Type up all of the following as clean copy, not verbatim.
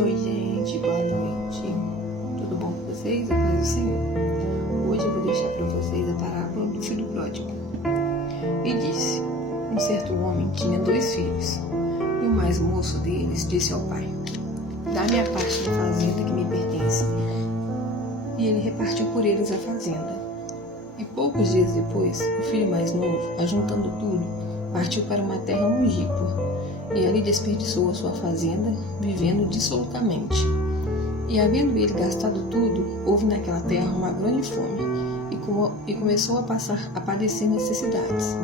Oi, gente, boa noite. Tudo bom com vocês? A paz do Senhor. Hoje eu vou deixar para vocês a parábola do filho pródigo. E disse: um certo homem tinha 2 filhos, e o mais moço deles disse ao pai: dá-me a parte da fazenda que me pertence. E ele repartiu por eles a fazenda. E poucos dias depois, o filho mais novo, ajuntando tudo, partiu para uma terra longínqua, e ali desperdiçou a sua fazenda, vivendo dissolutamente. E havendo ele gastado tudo, houve naquela terra uma grande fome, e começou a padecer necessidades.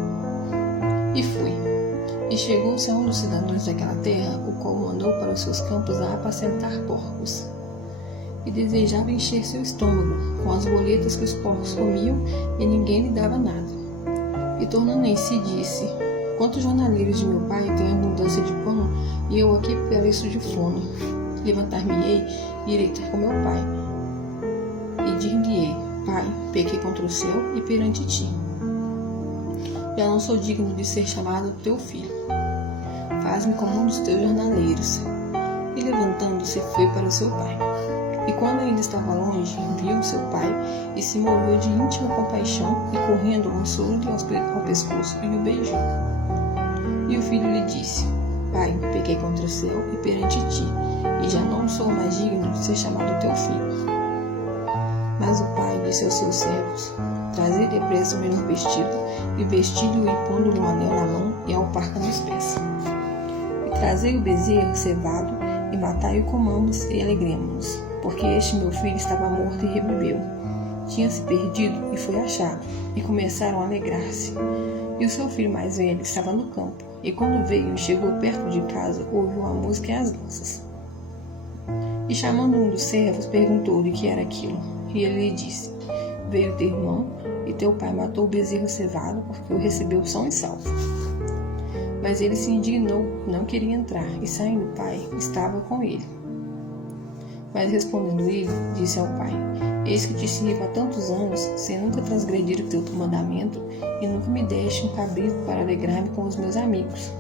E foi. E chegou-se a um dos cidadãos daquela terra, o qual mandou para os seus campos a apacentar porcos. E desejava encher seu estômago com as boletas que os porcos comiam, e ninguém lhe dava nada. E tornando em si, disse: quantos jornaleiros de meu pai têm abundância de pão, e eu aqui pereço de fome. Levantar-me-ei e irei ter com meu pai. E dir-lhe-ei: Pai, pequei contra o céu e perante ti. Já não sou digno de ser chamado teu filho. Faz-me como um dos teus jornaleiros. E levantando-se, foi para o seu pai. E quando ainda estava longe, viu seu pai, e se moveu de íntima compaixão, e correndo lançou-lhe ao pescoço e o beijou. E o filho lhe disse: Pai, pequei contra o céu e perante ti, e já não sou mais digno de ser chamado teu filho. Mas o pai disse aos seus servos: trazei depressa o menor vestido, e vesti-lhe e pondo-lhe um anel na mão e a alparca nos pés. E trazei o bezerro cevado, e matai-o e comamos e alegremo-nos, porque este meu filho estava morto e reviveu. Tinha-se perdido e foi achado, e começaram a alegrar-se. E o seu filho mais velho estava no campo, e quando veio e chegou perto de casa, ouviu a música e as danças. E chamando um dos servos, perguntou-lhe o que era aquilo. E ele lhe disse: veio teu irmão, e teu pai matou o bezerro cevado, porque o recebeu são e salvo. Mas ele se indignou, não queria entrar, e saindo o pai, estava com ele. Mas respondendo ele, disse ao pai: eis que te sirvo há tantos anos, sem nunca transgredir o teu mandamento, e nunca me deste um cabrito para alegrar-me com os meus amigos.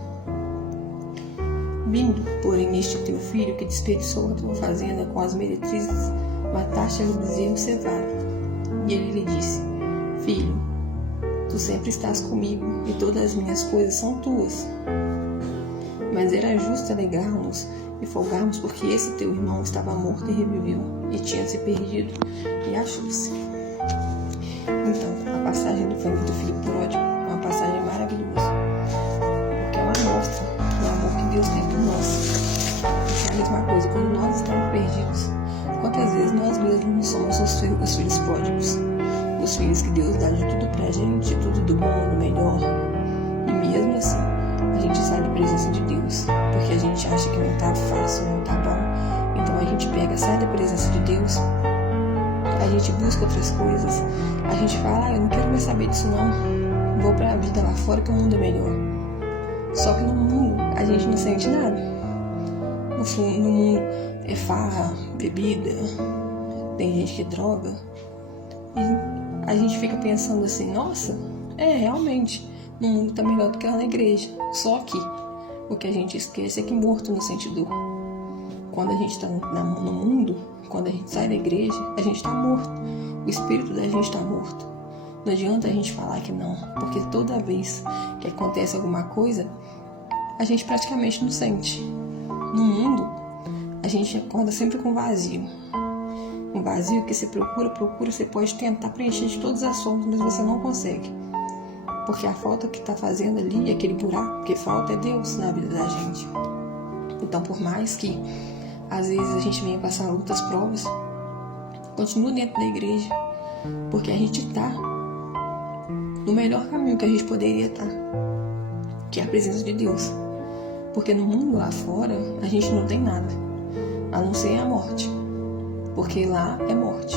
Vindo, porém, este teu filho, que desperdiçou a tua fazenda com as meretrizes, mataste-lhe o bezerro cevado. E ele lhe disse: filho, tu sempre estás comigo, e todas as minhas coisas são tuas. Mas era justo alegrarmos e folgarmos, porque esse teu irmão estava morto e reviveu, e tinha se perdido e achou-se. Então, a passagem do filho pródigo é uma passagem maravilhosa, porque ela mostra o amor que Deus tem por nós. É a mesma coisa, quando nós estamos perdidos, quantas vezes nós mesmos não somos os filhos pródigos, os filhos que Deus dá de tudo pra gente, tudo do bom, do melhor, e mesmo assim a gente sai da presença de Deus, porque a gente acha que não tá fácil, não tá bom. Então a gente sai da presença de Deus, a gente busca outras coisas, a gente fala: eu não quero mais saber disso não, vou pra vida lá fora que o mundo é melhor. Só que no mundo a gente não sente nada. No mundo é farra, bebida, tem gente que droga, e a gente fica pensando assim: nossa, realmente no mundo está melhor do que lá na igreja. Só que o que a gente esquece é que morto não sente dor. Quando a gente está no mundo, quando a gente sai da igreja, a gente está morto. O espírito da gente está morto. Não adianta a gente falar que não, porque toda vez que acontece alguma coisa, a gente praticamente não sente. No mundo, a gente acorda sempre com vazio. Um vazio que você procura, você pode tentar preencher de todas as formas, mas você não consegue. Porque a falta que está fazendo ali, aquele buraco que falta, é Deus na vida da gente. Então, por mais que às vezes a gente venha passar lutas, provas, continua dentro da igreja, porque a gente está no melhor caminho que a gente poderia estar, que é a presença de Deus. Porque no mundo lá fora, a gente não tem nada, a não ser a morte. Porque lá é morte,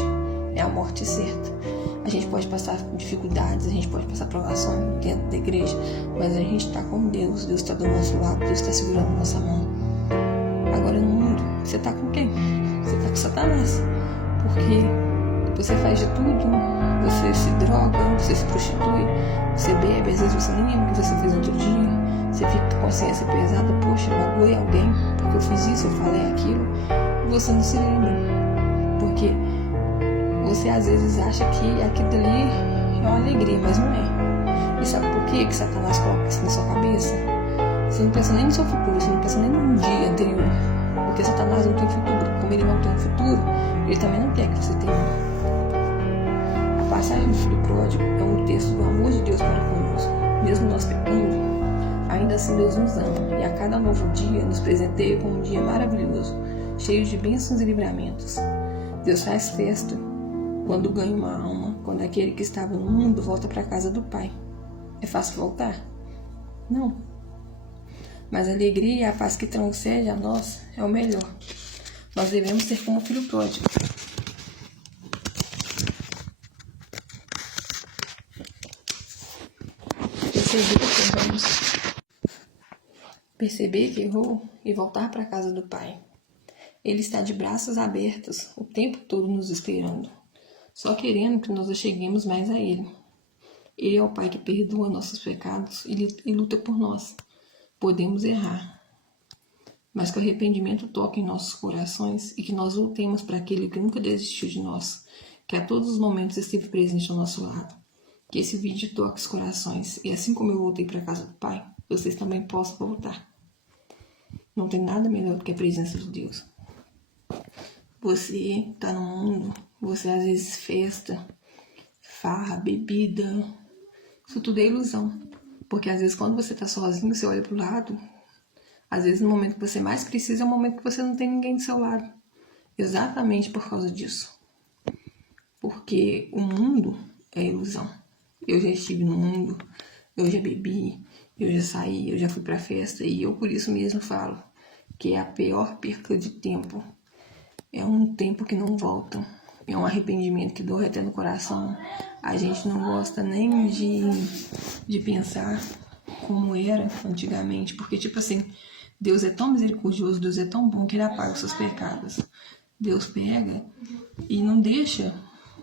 é a morte certa. A gente pode passar dificuldades, a gente pode passar provações dentro da igreja, mas a gente está com Deus, Deus está do nosso lado, Deus está segurando a nossa mão. Agora no mundo, você está com quem? Você está com Satanás, porque você faz de tudo, você se droga, você se prostitui, você bebe, às vezes você nem lembra o que você fez outro dia, você fica com a consciência pesada: poxa, eu magoei alguém, porque eu fiz isso, eu falei aquilo. você não se lembra. Porque você às vezes acha que aquilo ali é uma alegria, mas não é. E sabe por quê que Satanás coloca isso na sua cabeça? Você não pensa nem no seu futuro, você não pensa nem no dia anterior. Porque Satanás não tem futuro. Como ele não tem um futuro, ele também não quer que você tenha um. A passagem do filho pródigo é um texto do amor de Deus para conosco. Mesmo nós pecando, ainda assim Deus nos ama. E a cada novo dia nos presenteia com um dia maravilhoso, cheio de bênçãos e livramentos. Deus faz festa quando ganha uma alma, quando aquele que estava no mundo volta para a casa do Pai. É fácil voltar? Não. Mas a alegria e a paz que transcende a nós é o melhor. Nós devemos ser como o filho pródigo. Perceber que errou e voltar para a casa do Pai. Ele está de braços abertos, o tempo todo nos esperando, só querendo que nós cheguemos mais a Ele. Ele é o Pai que perdoa nossos pecados e luta por nós. Podemos errar, mas que o arrependimento toque em nossos corações e que nós lutemos para aquele que nunca desistiu de nós, que a todos os momentos esteve presente ao nosso lado. Que esse vídeo toque os corações e assim como eu voltei para a casa do Pai, vocês também possam voltar. Não tem nada melhor do que a presença de Deus. Você está no mundo, você às vezes festa, farra, bebida, isso tudo é ilusão. Porque às vezes quando você está sozinho, você olha para o lado, às vezes no momento que você mais precisa é o momento que você não tem ninguém do seu lado. Exatamente por causa disso. Porque o mundo é ilusão. Eu já estive no mundo, eu já bebi, eu já saí, eu já fui pra festa e eu por isso mesmo falo que é a pior perca de tempo. É um tempo que não volta, é um arrependimento que dói até no coração. A gente não gosta nem de pensar como era antigamente, porque tipo assim, Deus é tão misericordioso, Deus é tão bom que Ele apaga os seus pecados. Deus pega e não deixa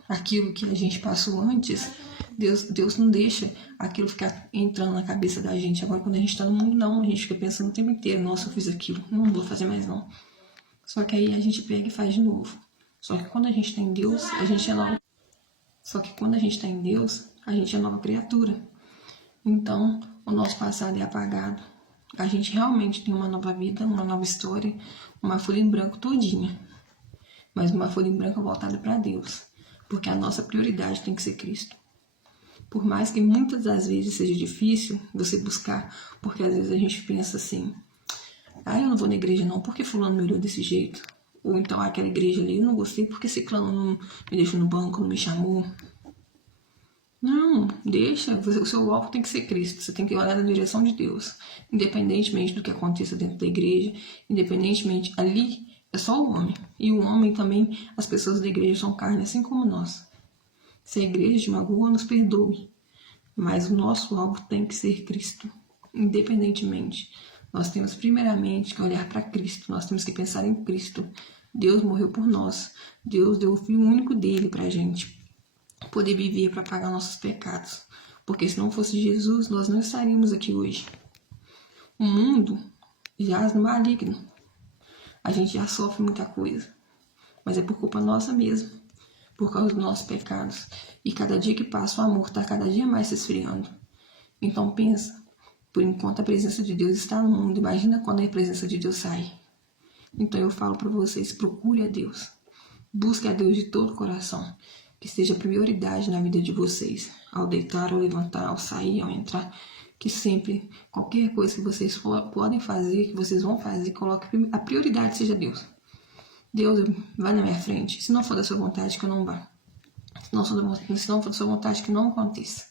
aquilo que a gente passou antes. Deus não deixa aquilo ficar entrando na cabeça da gente. Agora, quando a gente está no mundo, não. A gente fica pensando o tempo inteiro, nossa, eu fiz aquilo, não vou fazer mais não. Só que aí a gente pega e faz de novo. Só que quando a gente está em Deus, a gente é nova. Só que quando a gente está em Deus, a gente é nova criatura. Então, o nosso passado é apagado. A gente realmente tem uma nova vida, uma nova história, uma folha em branco todinha. Mas uma folha em branco voltada para Deus. Porque a nossa prioridade tem que ser Cristo. Por mais que muitas das vezes seja difícil você buscar, porque às vezes a gente pensa assim, eu não vou na igreja não, porque fulano me olhou desse jeito. Ou então aquela igreja ali, eu não gostei porque ciclano não me deixou no banco, não me chamou. Não, deixa, o seu alvo tem que ser Cristo, você tem que olhar na direção de Deus. Independentemente do que aconteça dentro da igreja, independentemente, ali é só o homem. E o homem também, as pessoas da igreja são carne, assim como nós. Se a igreja te magoa, nos perdoe. Mas o nosso alvo tem que ser Cristo. Independentemente. Nós temos primeiramente que olhar para Cristo. Nós temos que pensar em Cristo. Deus morreu por nós. Deus deu o Filho único dele para a gente poder viver, para pagar nossos pecados. Porque se não fosse Jesus, nós não estaríamos aqui hoje. O mundo jaz no maligno. A gente já sofre muita coisa. Mas é por culpa nossa mesmo. Por causa dos nossos pecados. E cada dia que passa, o amor está cada dia mais se esfriando. Então pensa, por enquanto a presença de Deus está no mundo, imagina quando a presença de Deus sai. Então eu falo para vocês, procure a Deus. Busque a Deus de todo o coração. Que seja prioridade na vida de vocês. Ao deitar, ao levantar, ao sair, ao entrar. Que sempre, qualquer coisa que vocês podem fazer, que vocês vão fazer, coloque a prioridade seja Deus. Deus, vai na minha frente. Se não for da sua vontade, que eu não vá. Se não for da sua vontade, que não aconteça.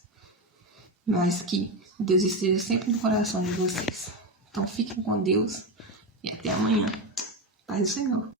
Mas que Deus esteja sempre no coração de vocês. Então fiquem com Deus e até amanhã. Paz do Senhor.